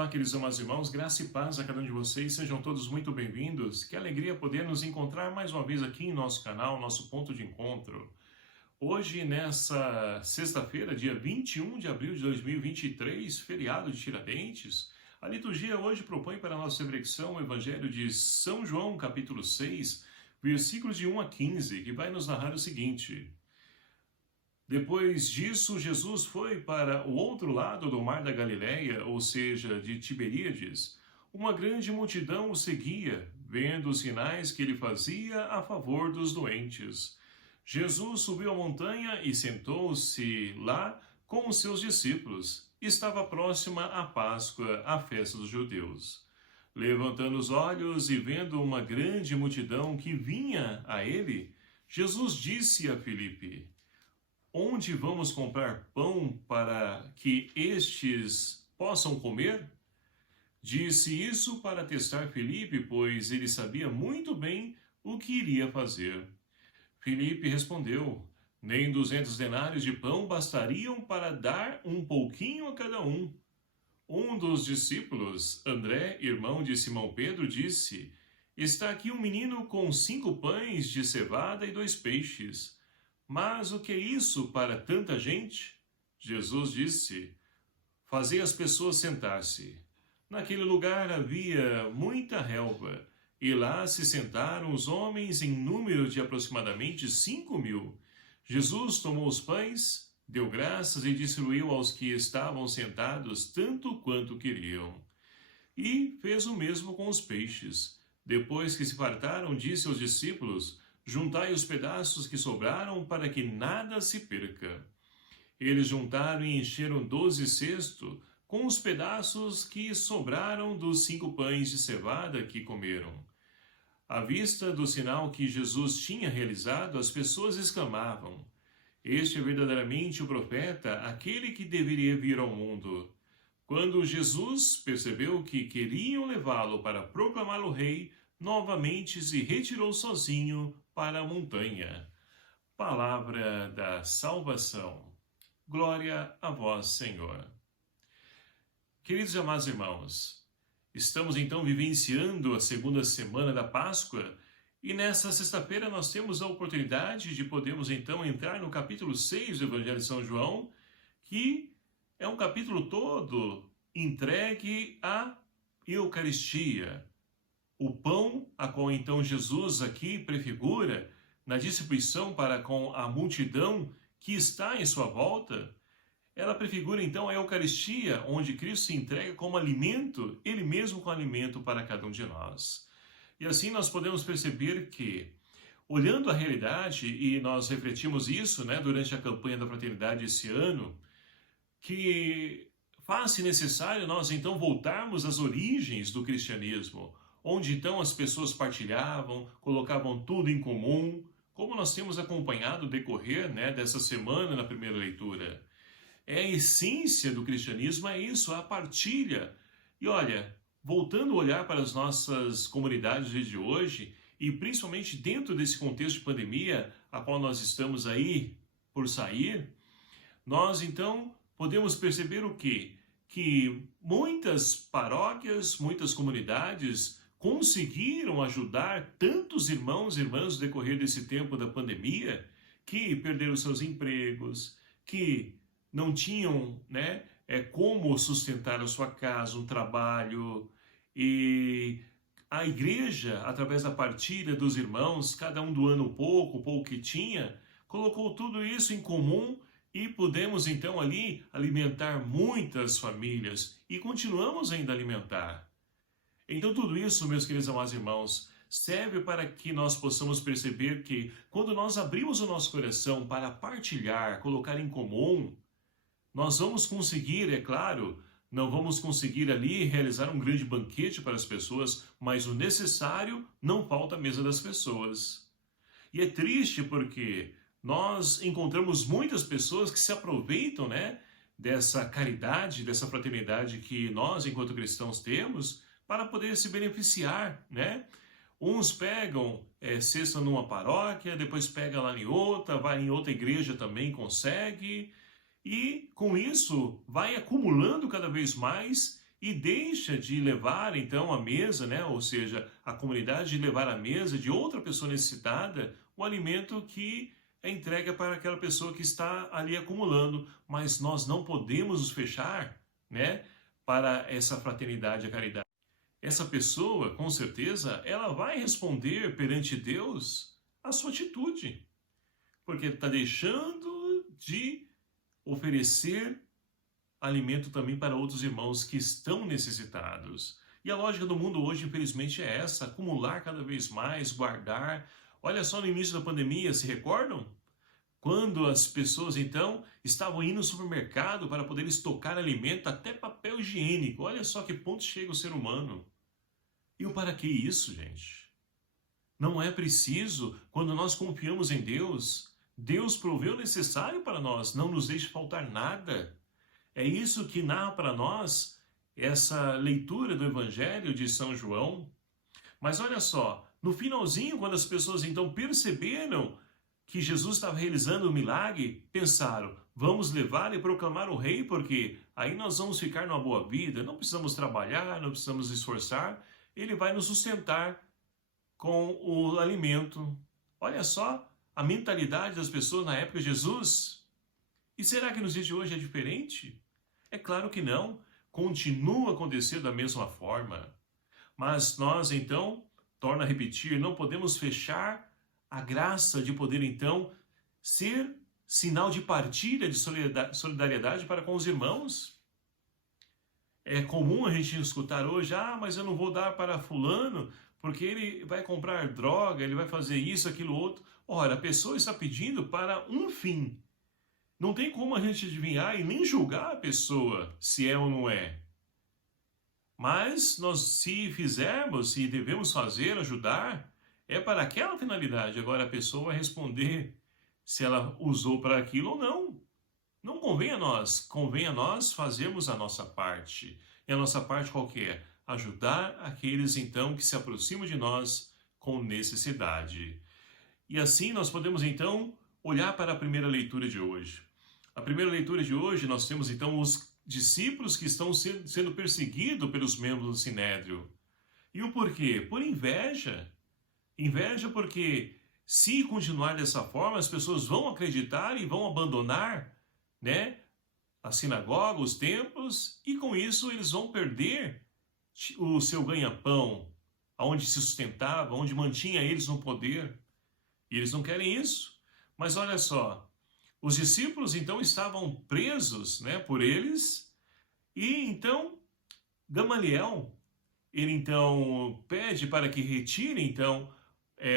Olá, queridos amados irmãos, graça e paz a cada um de vocês, sejam todos muito bem-vindos. Que alegria poder nos encontrar mais uma vez aqui em nosso canal, nosso ponto de encontro. Hoje, nessa sexta-feira, dia 21 de abril de 2023, feriado de Tiradentes, a liturgia hoje propõe para a nossa reflexão o Evangelho de São João, capítulo 6, versículos de 1 a 15, que vai nos narrar o seguinte: Depois disso, Jesus foi para o outro lado do mar da Galileia, ou seja, de Tiberíades. Uma grande multidão o seguia, vendo os sinais que ele fazia a favor dos doentes. Jesus subiu a montanha e sentou-se lá com os seus discípulos. Estava próxima a Páscoa, a festa dos judeus. Levantando os olhos e vendo uma grande multidão que vinha a ele, Jesus disse a Filipe: Onde vamos comprar pão para que estes possam comer? Disse isso para testar Filipe, pois ele sabia muito bem o que iria fazer. Filipe respondeu: Nem 200 denários de pão bastariam para dar um pouquinho a cada um. Um dos discípulos, André, irmão de Simão Pedro, disse: Está aqui um menino com 5 pães de cevada e 2 peixes. Mas o que é isso para tanta gente? Jesus disse: Fazei as pessoas sentar-se. Naquele lugar havia muita relva, e lá se sentaram os homens em número de aproximadamente 5.000. Jesus tomou os pães, deu graças e distribuiu aos que estavam sentados tanto quanto queriam. E fez o mesmo com os peixes. Depois que se fartaram, disse aos discípulos: Juntai os pedaços que sobraram para que nada se perca. Eles juntaram e encheram 12 cestos com os pedaços que sobraram dos 5 pães de cevada que comeram. À vista do sinal que Jesus tinha realizado, as pessoas exclamavam: Este é verdadeiramente o profeta, aquele que deveria vir ao mundo. Quando Jesus percebeu que queriam levá-lo para proclamá-lo rei, novamente se retirou sozinho para a montanha. Palavra da salvação. Glória a vós, Senhor. Queridos e amados irmãos, estamos então vivenciando a segunda semana da Páscoa e nessa sexta-feira nós temos a oportunidade de podermos então entrar no capítulo 6 do Evangelho de São João, que é um capítulo todo entregue à Eucaristia. O pão, a qual então Jesus aqui prefigura na distribuição para com a multidão que está em sua volta, ela prefigura então a Eucaristia, onde Cristo se entrega como alimento, Ele mesmo como alimento para cada um de nós. E assim nós podemos perceber que, olhando a realidade, e nós refletimos isso durante a campanha da fraternidade esse ano, que faz-se necessário nós então voltarmos às origens do cristianismo, onde então as pessoas partilhavam, colocavam tudo em comum, como nós temos acompanhado o decorrer dessa semana na primeira leitura. A essência do cristianismo é isso, a partilha. E olha, voltando a olhar para as nossas comunidades de hoje, e principalmente dentro desse contexto de pandemia, a qual nós estamos aí por sair, nós então podemos perceber o quê? Que muitas paróquias, muitas comunidades conseguiram ajudar tantos irmãos e irmãs no decorrer desse tempo da pandemia que perderam seus empregos, que não tinham como sustentar a sua casa, um trabalho. E a igreja, através da partilha dos irmãos, cada um doando um pouco, o pouco que tinha, colocou tudo isso em comum e pudemos então ali alimentar muitas famílias e continuamos ainda a alimentar. Então tudo isso, meus queridos amados irmãos, serve para que nós possamos perceber que quando nós abrimos o nosso coração para partilhar, colocar em comum, nós vamos conseguir, é claro, não vamos conseguir ali realizar um grande banquete para as pessoas, mas o necessário não falta à mesa das pessoas. E é triste porque nós encontramos muitas pessoas que se aproveitam dessa caridade, dessa fraternidade que nós, enquanto cristãos, temos, para poder se beneficiar, Uns pegam cesta numa paróquia, depois pega lá em outra, vai em outra igreja também, consegue, e com isso vai acumulando cada vez mais e deixa de levar então à mesa, né? Ou seja, a comunidade de levar à mesa de outra pessoa necessitada o alimento que é entregue para aquela pessoa que está ali acumulando. Mas nós não podemos nos fechar, né, para essa fraternidade e a caridade. Essa pessoa, com certeza, ela vai responder perante Deus a sua atitude, porque está deixando de oferecer alimento também para outros irmãos que estão necessitados. E a lógica do mundo hoje, infelizmente, é essa: acumular cada vez mais, guardar. Olha só, no início da pandemia, se recordam? Quando as pessoas, então, estavam indo no supermercado para poder estocar alimento, até papel higiênico. Olha só que ponto chega o ser humano. E o para que isso, gente? Não é preciso, quando nós confiamos em Deus, Deus proveu o necessário para nós, não nos deixe faltar nada. É isso que narra para nós essa leitura do Evangelho de São João. Mas olha só, no finalzinho, quando as pessoas então perceberam que Jesus estava realizando o milagre, pensaram: vamos levar e proclamar o rei, porque aí nós vamos ficar numa boa vida, não precisamos trabalhar, não precisamos esforçar, ele vai nos sustentar com o alimento. Olha só a mentalidade das pessoas na época de Jesus. E será que nos dias de hoje é diferente? É claro que não. Continua a acontecer da mesma forma. Mas nós, então, torno a repetir, não podemos fechar a graça de poder, então, ser sinal de partilha, de solidariedade para com os irmãos. É comum a gente escutar hoje: mas eu não vou dar para fulano, porque ele vai comprar droga, ele vai fazer isso, aquilo, outro. Ora, a pessoa está pedindo para um fim. Não tem como a gente adivinhar e nem julgar a pessoa se é ou não é. Mas nós, se fizermos, se devemos fazer, ajudar, é para aquela finalidade. Agora a pessoa vai responder se ela usou para aquilo ou não. Não convém a nós fazermos a nossa parte. E a nossa parte qual que é? Ajudar aqueles então que se aproximam de nós com necessidade. E assim nós podemos então olhar para a primeira leitura de hoje. A primeira leitura de hoje nós temos então os discípulos que estão sendo perseguidos pelos membros do Sinédrio. E o porquê? Por inveja. Inveja porque se continuar dessa forma, as pessoas vão acreditar e vão abandonar, né, a sinagoga, os templos, e com isso eles vão perder o seu ganha-pão, aonde se sustentava, onde mantinha eles no poder. E eles não querem isso. Mas olha só, os discípulos então estavam presos, né, por eles, e então Gamaliel, ele então pede para que retire então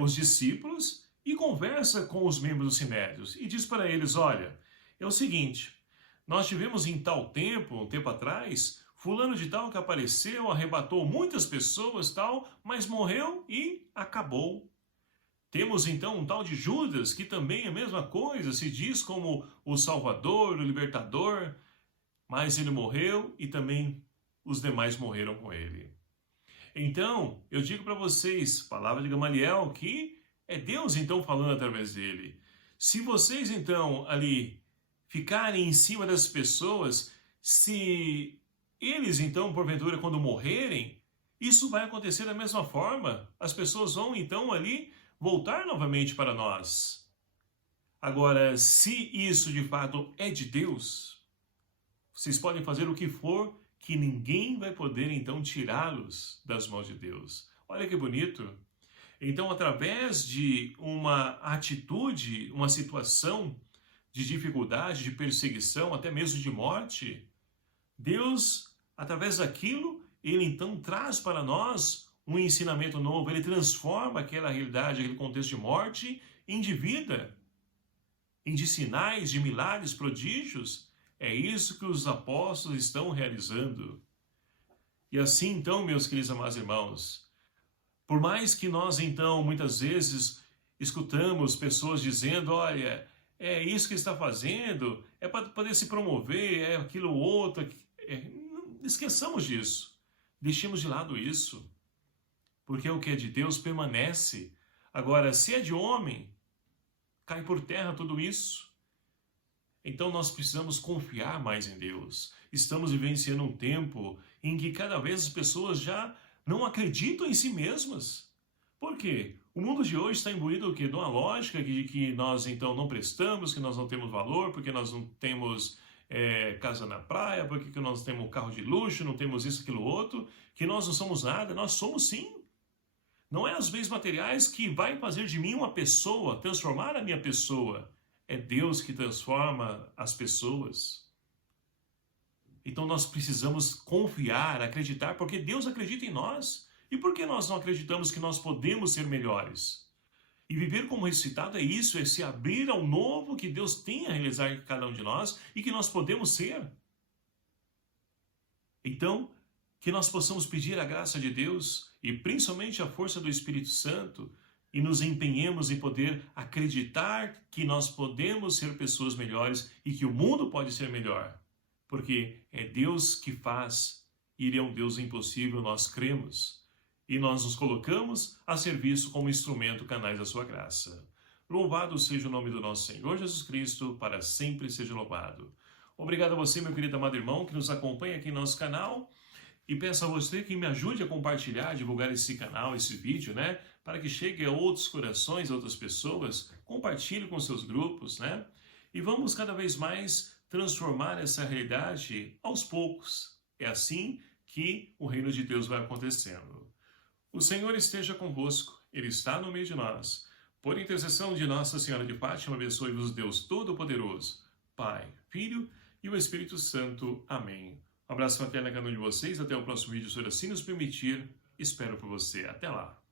os discípulos e conversa com os membros do Sinédrio e diz para eles: olha, é o seguinte, nós tivemos em tal tempo, um tempo atrás, fulano de tal que apareceu, arrebatou muitas pessoas, tal, mas morreu e acabou. Temos então um tal de Judas, que também é a mesma coisa, se diz como o Salvador, o Libertador, mas ele morreu e também os demais morreram com ele. Então, eu digo para vocês, palavra de Gamaliel, que é Deus então falando através dele. Se vocês então ali ficarem em cima das pessoas, se eles então porventura quando morrerem, isso vai acontecer da mesma forma. As pessoas vão então ali voltar novamente para nós. Agora, se isso de fato é de Deus, vocês podem fazer o que for, que ninguém vai poder então tirá-los das mãos de Deus. Olha que bonito. Então, através de uma atitude, uma situação de dificuldade, de perseguição, até mesmo de morte, Deus, através daquilo, ele então traz para nós um ensinamento novo, ele transforma aquela realidade, aquele contexto de morte em de vida, em de sinais, de milagres, prodígios. É isso que os apóstolos estão realizando. E assim, então, meus queridos amados irmãos, por mais que nós, então, muitas vezes escutamos pessoas dizendo: olha, é isso que está fazendo, é para poder se promover, é aquilo ou outro. Não esqueçamos disso. Deixemos de lado isso. Porque o que é de Deus permanece. Agora, se é de homem, cai por terra tudo isso. Então nós precisamos confiar mais em Deus. Estamos vivenciando um tempo em que cada vez as pessoas já não acreditam em si mesmas. Por quê? O mundo de hoje está imbuído o quê? De uma lógica de que nós então não prestamos, que nós não temos valor, porque nós não temos casa na praia, porque que nós temos carro de luxo, não temos isso, aquilo, outro, que nós não somos nada. Nós somos sim. Não é os bens materiais que vai fazer de mim uma pessoa, transformar a minha pessoa. É Deus que transforma as pessoas. Então nós precisamos confiar, acreditar, porque Deus acredita em nós. E por que nós não acreditamos que nós podemos ser melhores? E viver como ressuscitado é isso, é se abrir ao novo que Deus tem a realizar em cada um de nós e que nós podemos ser. Então, que nós possamos pedir a graça de Deus e principalmente a força do Espírito Santo e nos empenhemos em poder acreditar que nós podemos ser pessoas melhores e que o mundo pode ser melhor. Porque é Deus que faz e Ele é um Deus impossível, nós cremos. E nós nos colocamos a serviço como instrumento, canais da sua graça. Louvado seja o nome do nosso Senhor Jesus Cristo, para sempre seja louvado. Obrigado a você, meu querido amado irmão, que nos acompanha aqui em nosso canal. E peço a você que me ajude a compartilhar, divulgar esse canal, esse vídeo, né? Para que chegue a outros corações, a outras pessoas. Compartilhe com seus grupos, né? E vamos cada vez mais transformar essa realidade aos poucos. É assim que o reino de Deus vai acontecendo. O Senhor esteja convosco, Ele está no meio de nós. Por intercessão de Nossa Senhora de Fátima, abençoe-vos Deus Todo-Poderoso, Pai, Filho e o Espírito Santo. Amém. Um abraço fraterno a cada um de vocês. Até o próximo vídeo, se assim nos permitir. Espero por você. Até lá.